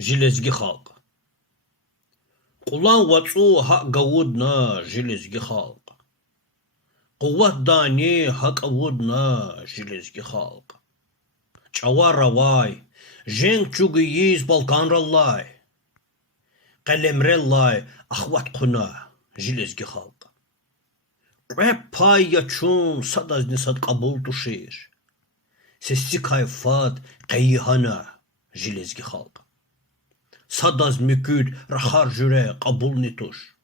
Жилезги халк. Кулан вацу хак гавудна жилезги халк. Куват дани хак авудна жилезги халк. Чаваравай, женг чуги yiz Balkanrallay. Qalemrellay ахват куна жилезги халк. Реп пай ячун садазни сад кабул тушир. Сесси кайфат кайихана жилезги халк. Садаз мüküd рахар jüre kabul nituş.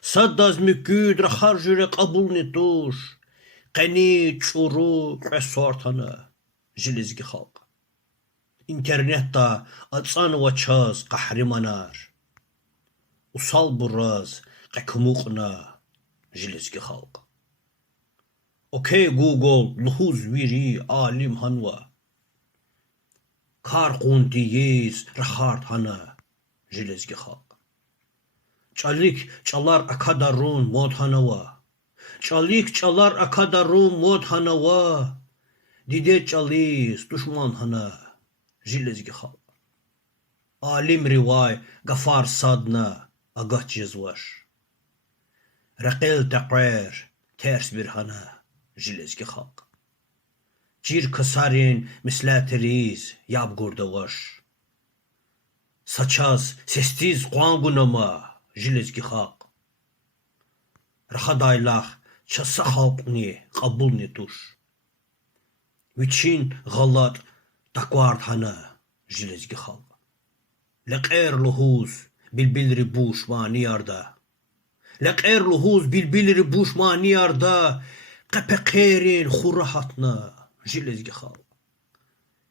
Садаз müküd рахар jüre kabul nituş. Qani çuru qesortana жилезги халк. İnternetta atsan vaçaz qahrimanar. Usal buraz qekmuqna жилезги халк. Okey Google luhuz viri alim hanwa. Kar qunti yiz rahart hana жилезги халк. Çalik çalar akadarun mod hanava. Çalik çalar akadarun mod hanava. Dide çaliz düşman hana жилезги халк. Alim rivay gafar sadna agah cizvaş. Raqil taqir ters bir hana жилезги халк. Cir kasarin mislateriz yab gurdavaş. Saçaz sestiz quangunama жилезги халк. Rahadaylах çasa halkni qabulni tuş. Viçin galat takwart hana жилезги халк. Leqer luhuz bilbilri buş maniyarda. Leqer luhuz bilbilri buş maniyarda. Qapeqerin khurahatna жилезги халк.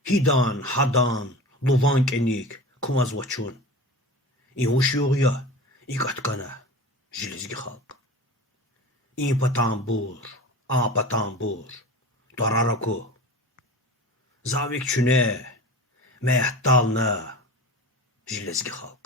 Hidan hadan luvan kenik kumaz vaçun. İhuş yoğya ikatkana жилезги халк. İn patambur, a patambur, dararaku. Zavik çüne, mehtalna жилезги халк.